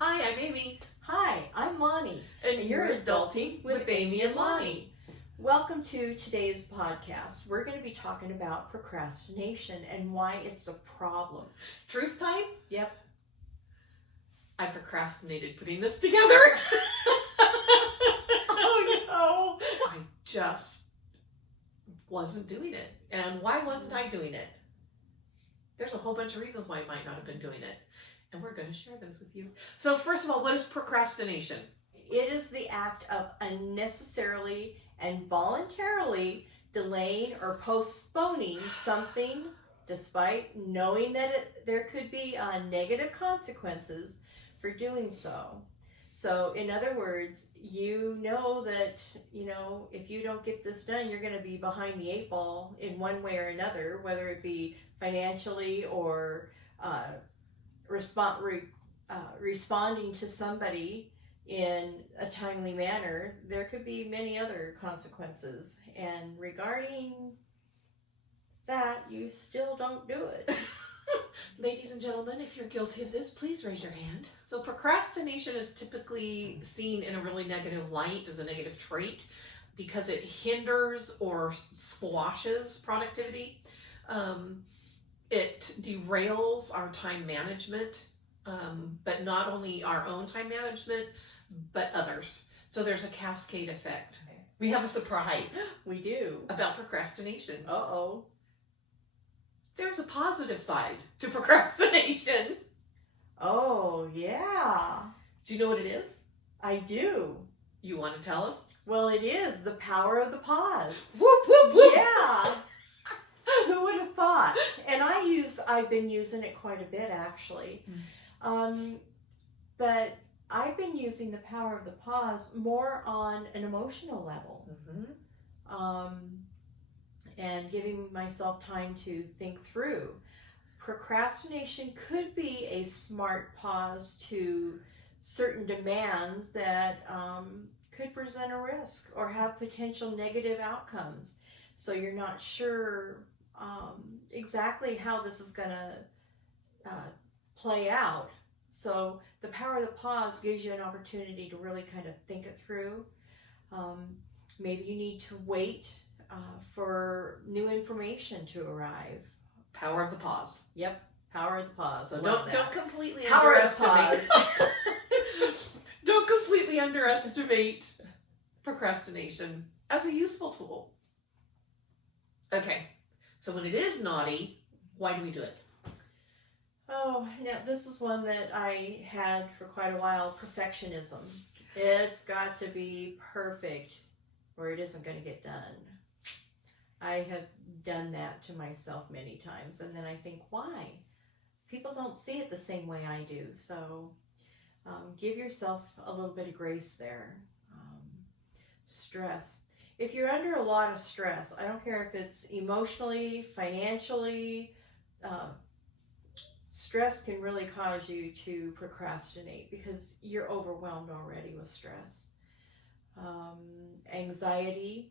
Hi, I'm Amy. Hi, I'm Lani. And you're Adulting with Amy and Lani. Welcome to today's podcast. We're going to be talking about procrastination and why it's a problem. Truth time? Yep. I procrastinated putting this together. Oh no. I just wasn't doing it. And why wasn't I doing it? There's a whole bunch of reasons why I might not have been doing it. And we're going to share those with you. So first of all, what is procrastination? It is the act of unnecessarily and voluntarily delaying or postponing something despite knowing that there could be negative consequences for doing so. So in other words, you know that, if you don't get this done, you're going to be behind the eight ball in one way or another, whether it be financially or responding to somebody in a timely manner. There could be many other consequences, and regarding that, you still don't do it. Ladies and gentlemen, if you're guilty of this, please raise your hand. So procrastination is typically seen in a really negative light as a negative trait because it hinders or squashes productivity. It derails our time management, but not only our own time management, but others. So there's a cascade effect. We have a surprise. We do. About procrastination. Uh-oh. There's a positive side to procrastination. Oh, yeah. Do you know what it is? I do. You want to tell us? Well, it is the power of the pause. Whoop, whoop, whoop. Yeah. Who would have thought? And I've been using it quite a bit, actually. But I've been using the power of the pause more on an emotional level. And giving myself time to think through. Procrastination could be a smart pause to certain demands that could present a risk or have potential negative outcomes. So you're not sure exactly how this is going to play out. So the power of the pause gives you an opportunity to really kind of think it through. Maybe you need to wait for new information to arrive. Power of the pause. Yep, power of the pause. So don't completely power underestimate. Don't completely underestimate procrastination as a useful tool. Okay, so when it is naughty, why do we do it? Oh, now this is one that I had for quite a while, perfectionism. It's got to be perfect or it isn't going to get done. I have done that to myself many times, and then I think, why? People don't see it the same way I do, so give yourself a little bit of grace there. Stress. If you're under a lot of stress, I don't care if it's emotionally, financially, stress can really cause you to procrastinate because you're overwhelmed already with stress. Anxiety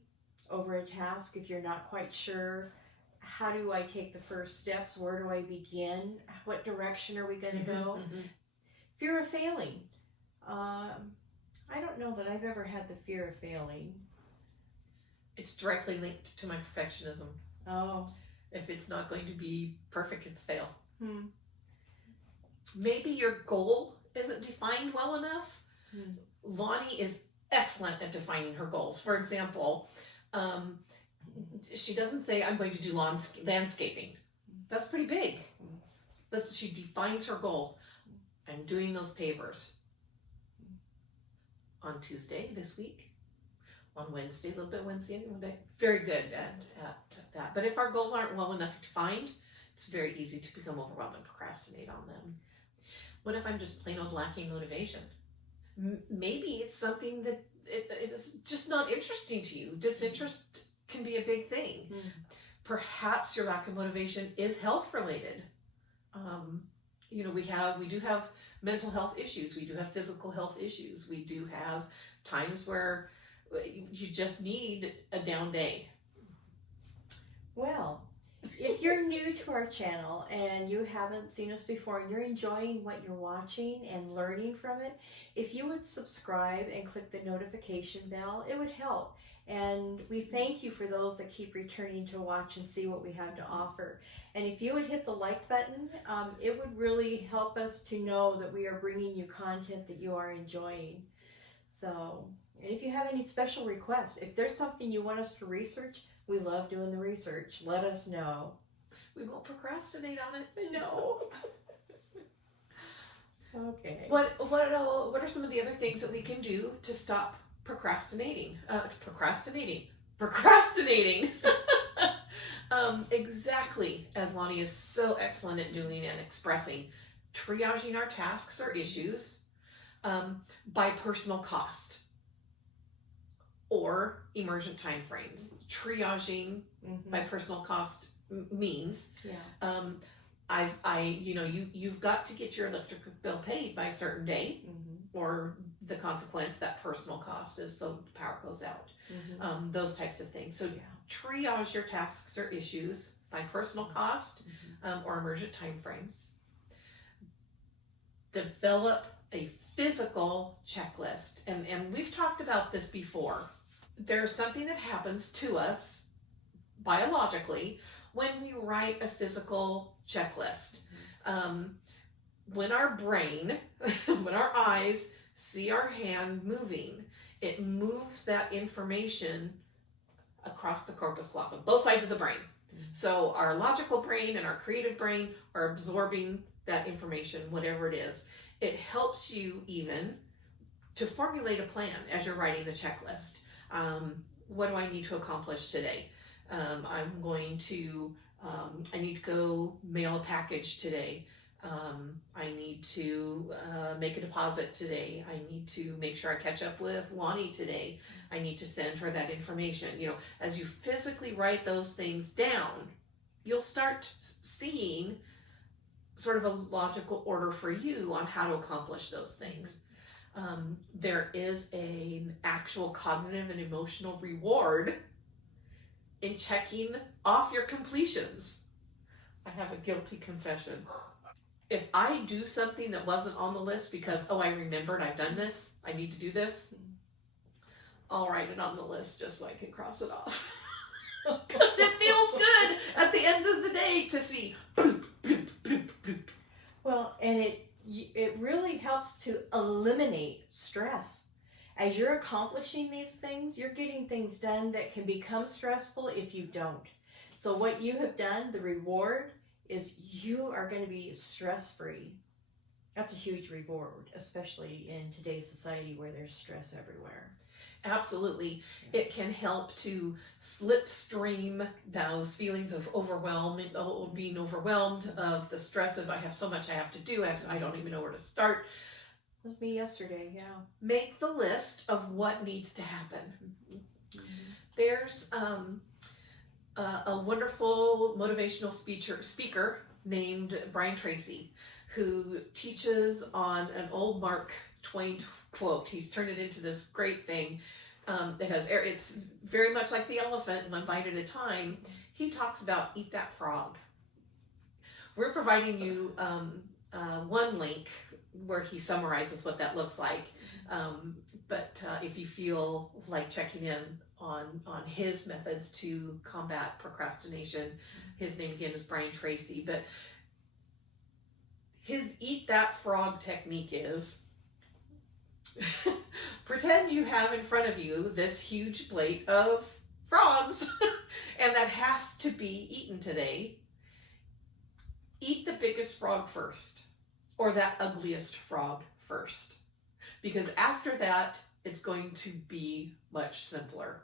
over a task, if you're not quite sure, how do I take the first steps? Where do I begin? What direction are we going to go? Fear of failing. I don't know that I've ever had the fear of failing. It's directly linked to my perfectionism. Oh. If it's not going to be perfect, it's fail. Maybe your goal isn't defined well enough. Lani is excellent at defining her goals. For example, she doesn't say, I'm going to do landscaping. That's pretty big. She defines her goals. I'm doing those pavers on Tuesday this week, on Wednesday, a little bit Wednesday, one day. Very good at that. But if our goals aren't well enough defined, it's very easy to become overwhelmed and procrastinate on them. What if I'm just plain old lacking motivation? Maybe it's something that it is just not interesting to you. Disinterest can be a big thing. Perhaps your lack of motivation is health related. We do have mental health issues. We do have physical health issues. We do have times where you just need a down day. Well, If you're new to our channel and you haven't seen us before and you're enjoying what you're watching and learning from it, if you would subscribe and click the notification bell, it would help. And we thank you for those that keep returning to watch and see what we have to offer. And if you would hit the like button, it would really help us to know that we are bringing you content that you are enjoying. So, and if you have any special requests, if there's something you want us to research, we love doing the research. Let us know. We won't procrastinate on it. No. Okay. What are some of the other things that we can do to stop procrastinating? Procrastinating. Exactly as Lani is so excellent at doing and expressing, triaging our tasks or issues by personal cost or emergent time frames. Triaging by personal cost means you've got to get your electric bill paid by a certain day, or the consequence, that personal cost, is the power goes out. Those types of things. So triage your tasks or issues by personal cost or emergent time frames. Develop a physical checklist. And we've talked about this before. There's something that happens to us biologically when we write a physical checklist. When our brain, when our eyes see our hand moving, it moves that information across the corpus callosum, both sides of the brain. So our logical brain and our creative brain are absorbing that information, whatever it is. It helps you even to formulate a plan as you're writing the checklist. What do I need to accomplish today? I need to go mail a package today. I need to make a deposit today. I need to make sure I catch up with Lani today. I need to send her that information. As you physically write those things down, you'll start seeing sort of a logical order for you on how to accomplish those things. There is an actual cognitive and emotional reward in checking off your completions. I have a guilty confession. If I do something that wasn't on the list because, I remembered I've done this, I need to do this, I'll write it on the list just so I can cross it off. Because it feels good at the end of the day to see bloop, bloop, bloop, bloop. Well, and it really helps to eliminate stress. As you're accomplishing these things, you're getting things done that can become stressful if you don't. So what you have done, the reward, is you are going to be stress-free. That's a huge reward, especially in today's society where there's stress everywhere. Absolutely. It can help to slipstream those feelings of being overwhelmed, of the stress of I have so much I have to do, I don't even know where to start. It was me yesterday, yeah. Make the list of what needs to happen. There's a wonderful motivational speaker named Brian Tracy, who teaches on an old Mark Twain quote. He's turned it into this great thing that has, it's very much like the elephant, one bite at a time. He talks about eat that frog. We're providing you one link where he summarizes what that looks like. But if you feel like checking in on his methods to combat procrastination, his name again is Brian Tracy, but his eat that frog technique is pretend you have in front of you this huge plate of frogs and that has to be eaten today. Eat the biggest frog first, or that ugliest frog first, because after that it's going to be much simpler.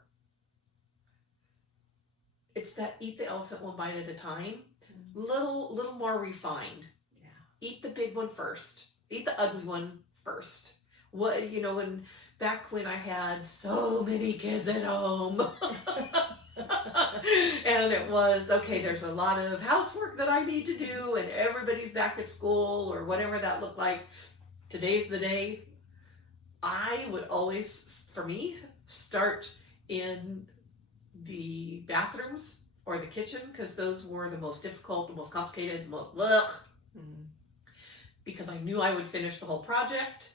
It's that eat the elephant one bite at a time, little more refined. Eat the big one first. Eat the ugly one first. Back when I had so many kids at home, and it was, okay, there's a lot of housework that I need to do, and everybody's back at school, or whatever that looked like. Today's the day. I would always, for me, start in the bathrooms or the kitchen, because those were the most difficult, the most complicated, the most ugh. Because I knew I would finish the whole project,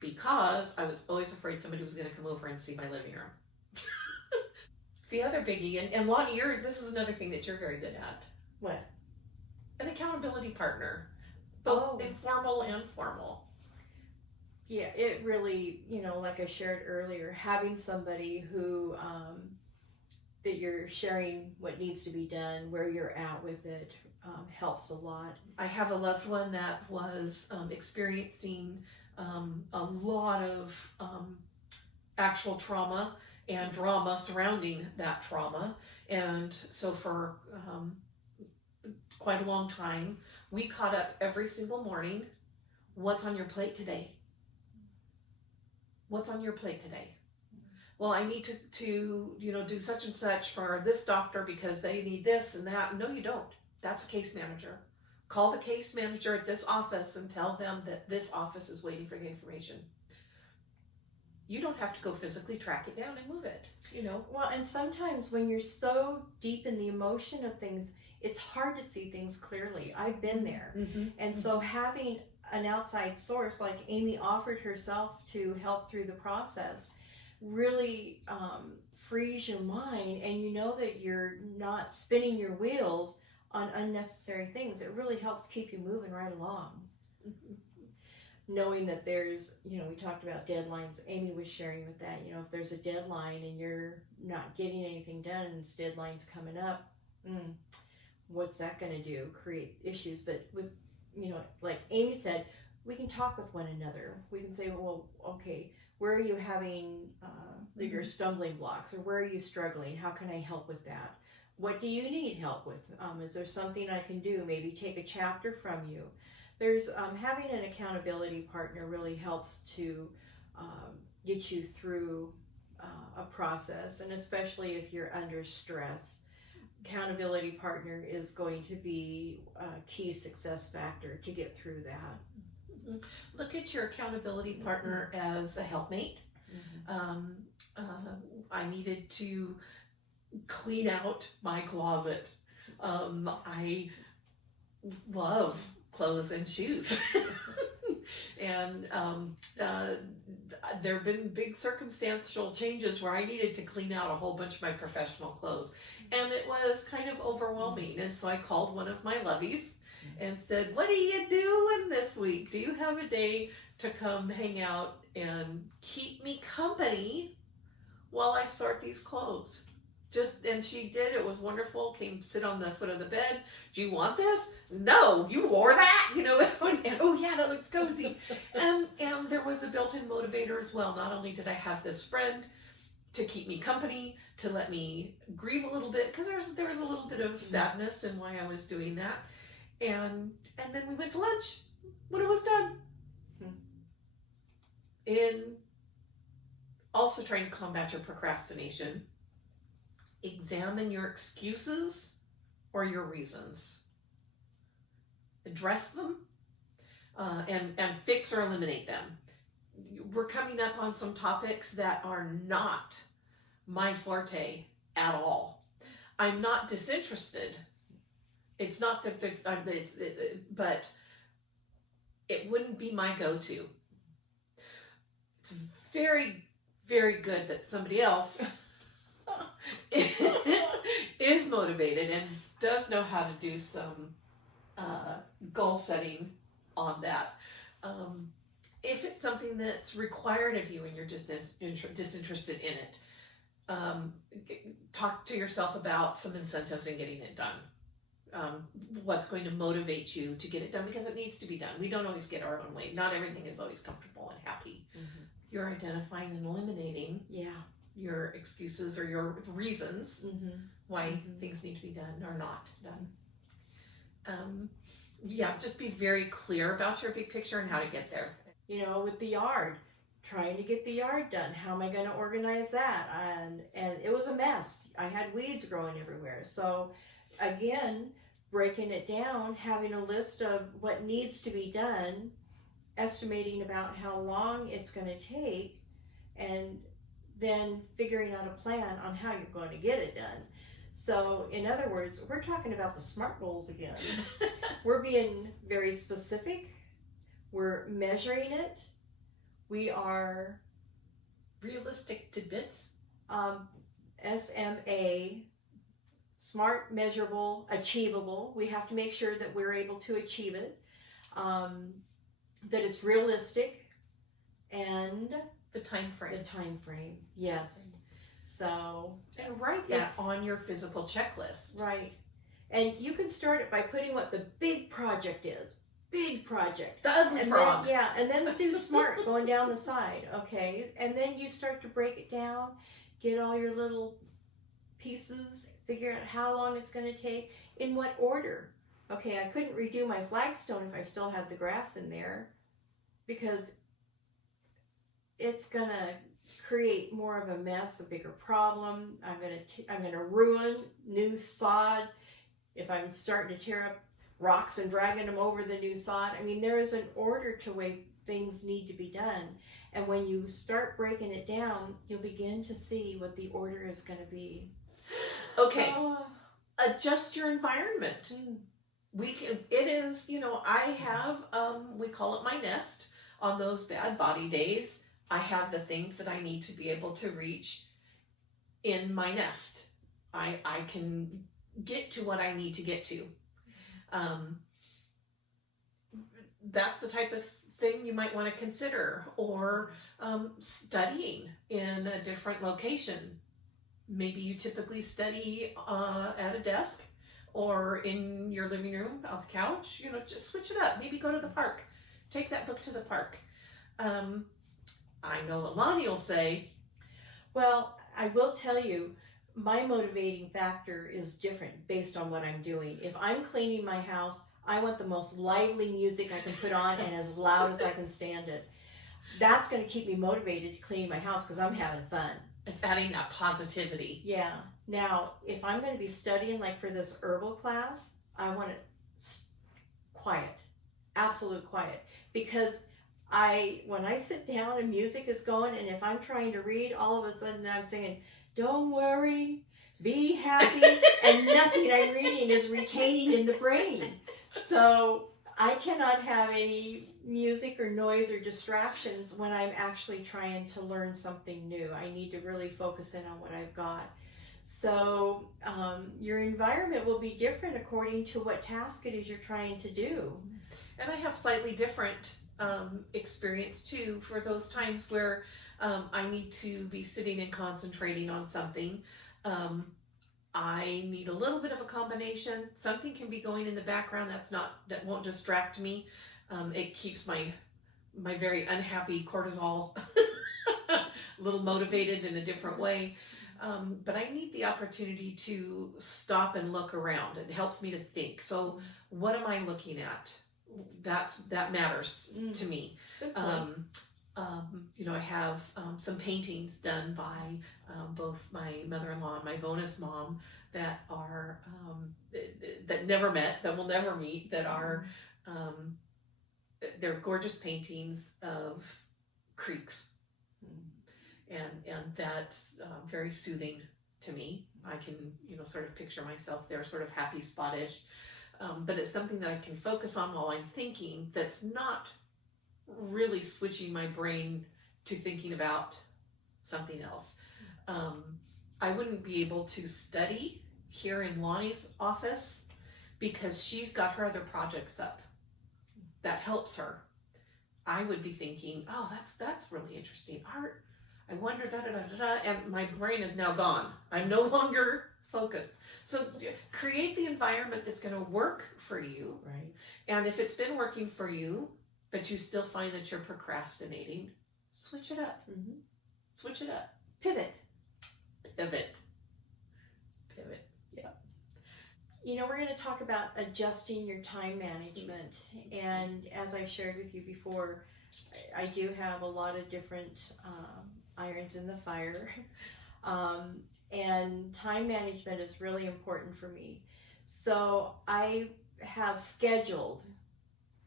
because I was always afraid somebody was going to come over and see my living room. The other biggie, and Lani, this is another thing that you're very good at. What? An accountability partner, both informal and formal. Yeah, it really, like I shared earlier, having somebody who, that you're sharing what needs to be done, where you're at with it, helps a lot. I have a loved one that was experiencing a lot of actual trauma and drama surrounding that trauma. And so for quite a long time, we caught up every single morning. What's on your plate today? What's on your plate today? Well, I need to do such and such for this doctor because they need this and that. No, you don't. That's a case manager. Call the case manager at this office and tell them that this office is waiting for the information. You don't have to go physically track it down and move it, Well, and sometimes when you're so deep in the emotion of things, it's hard to see things clearly. I've been there. And so having an outside source like Amy offered herself to help through the process really frees your mind, and you know that you're not spinning your wheels on unnecessary things. It really helps keep you moving right along. Knowing that there's, we talked about deadlines. Amy was sharing with that, if there's a deadline and you're not getting anything done and this deadline's coming up, what's that going to do? Create issues. But with, like Amy said, we can talk with one another. We can say, well, okay, where are you having your stumbling blocks, or where are you struggling? How can I help with that? What do you need help with? Is there something I can do? Maybe take a chapter from you. There's having an accountability partner really helps to get you through a process, and especially if you're under stress. Accountability partner is going to be a key success factor to get through that. Look at your accountability partner as a helpmate. I needed to clean out my closet. I love clothes and shoes. And there have been big circumstantial changes where I needed to clean out a whole bunch of my professional clothes. And it was kind of overwhelming. And so I called one of my lovies and said, what are you doing this week? Do you have a day to come hang out and keep me company while I sort these clothes? And she did. It was wonderful. Came sit on the foot of the bed. Do you want this? No, you wore that, and oh yeah, that looks cozy. And there was a built-in motivator as well. Not only did I have this friend to keep me company, to let me grieve a little bit, because there was a little bit of sadness in why I was doing that. And then we went to lunch when it was done. In also trying to combat your procrastination, examine your excuses or your reasons. Address them and fix or eliminate them. We're coming up on some topics that are not my forte at all. I'm not disinterested. It's not that but it wouldn't be my go-to. It's very, very good that somebody else is motivated and does know how to do some goal setting on that. If it's something that's required of you and you're just disinterested in it, talk to yourself about some incentives in getting it done. What's going to motivate you to get it done, because it needs to be done. We don't always get our own way. Not everything is always comfortable and happy. You're identifying and eliminating your excuses or your reasons why things need to be done or not done. Just be very clear about your big picture and how to get there. With the yard, trying to get the yard done. How am I going to organize that? And it was a mess. I had weeds growing everywhere. So again, breaking it down, having a list of what needs to be done, estimating about how long it's going to take, and then figuring out a plan on how you're going to get it done. So, in other words, we're talking about the SMART goals again. We're being very specific. We're measuring it. We are Realistic tidbits. SMA, smart, measurable, achievable. We have to make sure that we're able to achieve it, that it's realistic, and The time frame. the time frame. Yes. So, And write that on your physical checklist. right. And you can start it by putting what the big project is. Big project. The ugly And frog. then, yeah, and then do SMART going down the side, okay? And then you start to break it down, get all your little pieces, figure out how long it's going to take, in what order. Okay, I couldn't redo my flagstone if I still had the grass in there, because it's going to create more of a mess, a bigger problem. I'm going to ruin new sod if I'm starting to tear up rocks and dragging them over the new sod. I mean, there is an order to way things need to be done. And when you start breaking it down, you'll begin to see what the order is going to be. Okay. Adjust your environment. It is, I have, we call it my nest. On those bad body days, I have the things that I need to be able to reach in my nest. I can get to what I need to get to. That's the type of thing you might want to consider, or studying in a different location. Maybe you typically study at a desk or in your living room on the couch. Just switch it up. Maybe go to the park. Take that book to the park. I know Lani will say, well, I will tell you, my motivating factor is different based on what I'm doing. If I'm cleaning my house, I want the most lively music I can put on and as loud as I can stand it. That's going to keep me motivated to clean my house because I'm having fun. It's adding that positivity. Yeah. Now, if I'm going to be studying, like for this herbal class, I want it quiet, absolute quiet, because when I sit down and music is going, and if I'm trying to read, all of a sudden I'm singing, "Don't worry, be happy," and nothing I'm reading is retaining in the brain. So I cannot have any music or noise or distractions when I'm actually trying to learn something new. I need to really focus in on what I've got. So your environment will be different according to what task it is you're trying to do. And I have slightly different experience too for those times where I need to be sitting and concentrating on something. I need a little bit of a combination. Something can be going in the background that won't distract me. It keeps my very unhappy cortisol a little motivated in a different way. But I need the opportunity to stop and look around. It helps me to think. So what am I looking at? That matters to me. I have some paintings done by both my mother-in-law and my bonus mom that are that never met, that will never meet, that are they're gorgeous paintings of creeks, and that's very soothing to me. I can sort of picture myself there, sort of happy spottish, but it's something that I can focus on while I'm thinking. That's not really switching my brain to thinking about something else. I wouldn't be able to study here in Lani's office because she's got her other projects up. That helps her. I would be thinking, oh, that's really interesting. Art, I wonder, and my brain is now gone. I'm no longer focused. So create the environment that's going to work for you. Right. And if it's been working for you, but you still find that you're procrastinating, switch it up. Mm-hmm. Switch it up. Pivot. Pivot. Yeah. We're going to talk about adjusting your time management. And as I shared with you before, I do have a lot of different irons in the fire. And time management is really important for me. So I have scheduled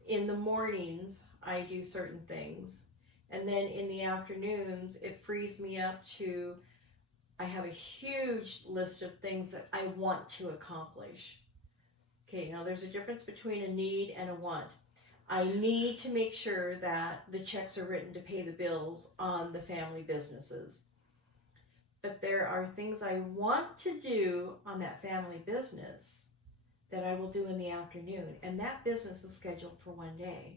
in the mornings, I do certain things. And then in the afternoons, it frees me up to I have a huge list of things that I want to accomplish. Okay, now there's a difference between a need and a want. I need to make sure that the checks are written to pay the bills on the family businesses. But there are things I want to do on that family business that I will do in the afternoon, and that business is scheduled for one day.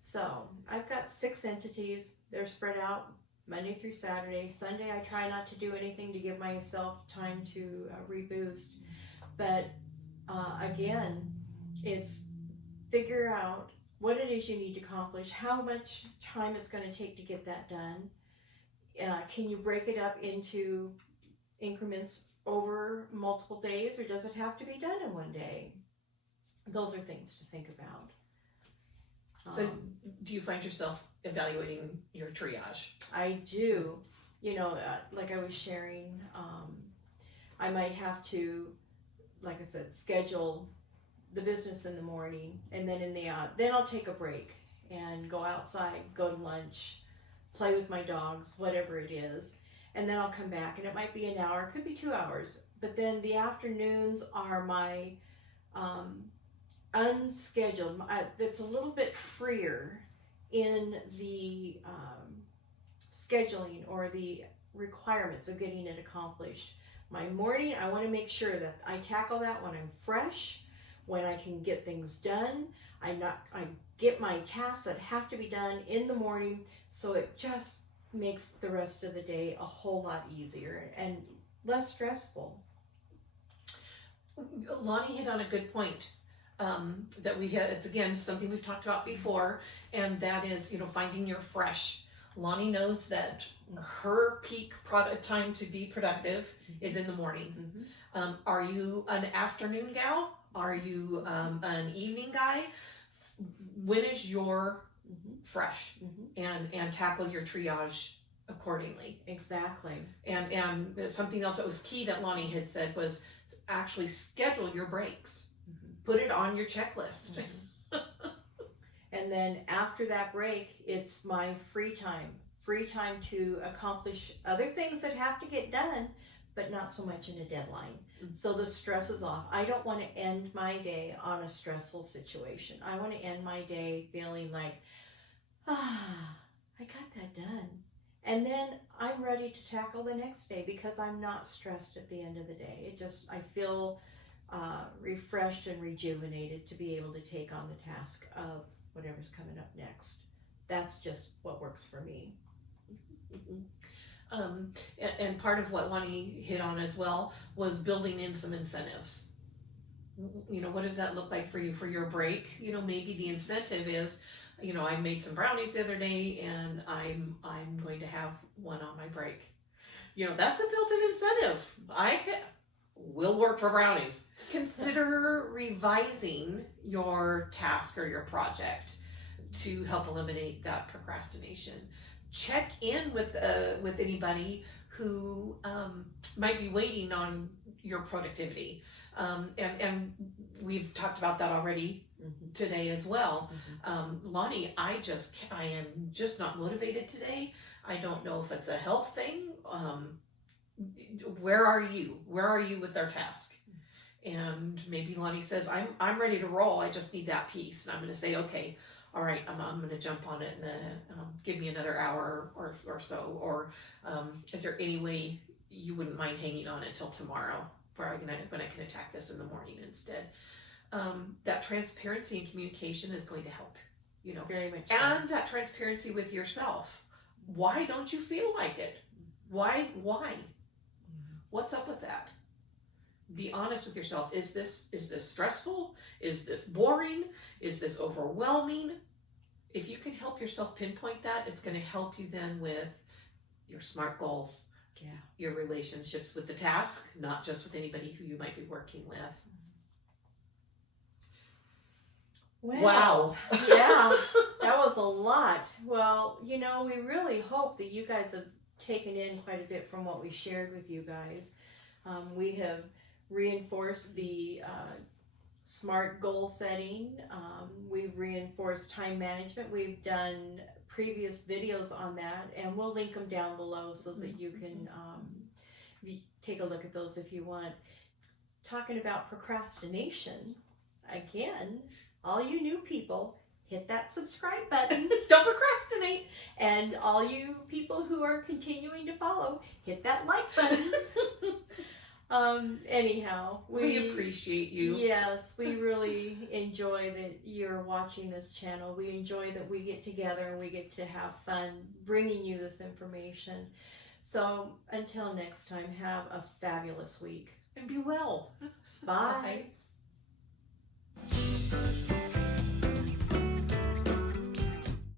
So I've got 6 entities. They're spread out Monday through Saturday. Sunday I try not to do anything to give myself time to reboost. But again, it's figure out what it is you need to accomplish, how much time it's going to take to get that done. Can you break it up into increments over multiple days, or does it have to be done in one day? Those are things to think about. So do you find yourself evaluating your triage? I do. You know, like I was sharing, I might have to, like I said, schedule the business in the morning, and then then I'll take a break and go outside, go to lunch, play with my dogs, whatever it is, and then I'll come back, and it might be an hour, it could be 2 hours, but then the afternoons are my unscheduled. That's a little bit freer in the scheduling or the requirements of getting it accomplished. My morning, I want to make sure that I tackle that when I'm fresh, when I can get things done. I get my tasks that have to be done in the morning, so it just makes the rest of the day a whole lot easier and less stressful. Lonnie hit on a good point. That it's again something we've talked about before, and that is, finding your fresh. Lonnie knows that her peak product time to be productive is in the morning. Mm-hmm. Are you an afternoon gal? Are you an evening guy? When is your fresh? Mm-hmm. And tackle your triage accordingly. Exactly. And something else that was key that Lonnie had said was actually schedule your breaks. Put it on your checklist. Mm-hmm. And then after that break, it's my free time to accomplish other things that have to get done, but not so much in a deadline. Mm-hmm. So the stress is off. I don't want to end my day on a stressful situation. I want to end my day feeling like, I got that done. And then I'm ready to tackle the next day because I'm not stressed at the end of the day. I feel refreshed and rejuvenated to be able to take on the task of whatever's coming up next. That's just what works for me. And part of what Lonnie hit on as well was building in some incentives. What does that look like for you for your break? Maybe the incentive is, I made some brownies the other day and I'm going to have one on my break. That's a built-in incentive. Will work for brownies. Consider revising your task or your project to help eliminate that procrastination. Check in with anybody who might be waiting on your productivity. And we've talked about that already today as well. Lonnie, I am just not motivated today. I don't know if it's a health thing. Where are you? Where are you with our task? And maybe Lonnie says, I'm ready to roll. I just need that piece. And I'm going to say, okay, all right, I'm going to jump on it and give me another hour or so. Or is there any way you wouldn't mind hanging on it till tomorrow when I can attack this in the morning instead? That transparency and communication is going to help, Very much so. And that transparency with yourself. Why don't you feel like it? Why? What's up with that? Be honest with yourself. Is this stressful? Is this boring? Is this overwhelming? If you can help yourself pinpoint that, it's going to help you then with your SMART goals, your relationships with the task, not just with anybody who you might be working with. Wow. Yeah, that was a lot. Well, we really hope that you guys have taken in quite a bit from what we shared with you guys. We have reinforced the SMART goal setting. We've reinforced time management. We've done previous videos on that, and we'll link them down below so that you can take a look at those if you want. Talking about procrastination, again, all you new people, hit that subscribe button. Don't procrastinate. And all you people who are continuing to follow, hit that like button. Anyhow, We appreciate you. Yes, we really enjoy that you're watching this channel. We enjoy that we get together and we get to have fun bringing you this information. So until next time, have a fabulous week. And be well. Bye. Bye.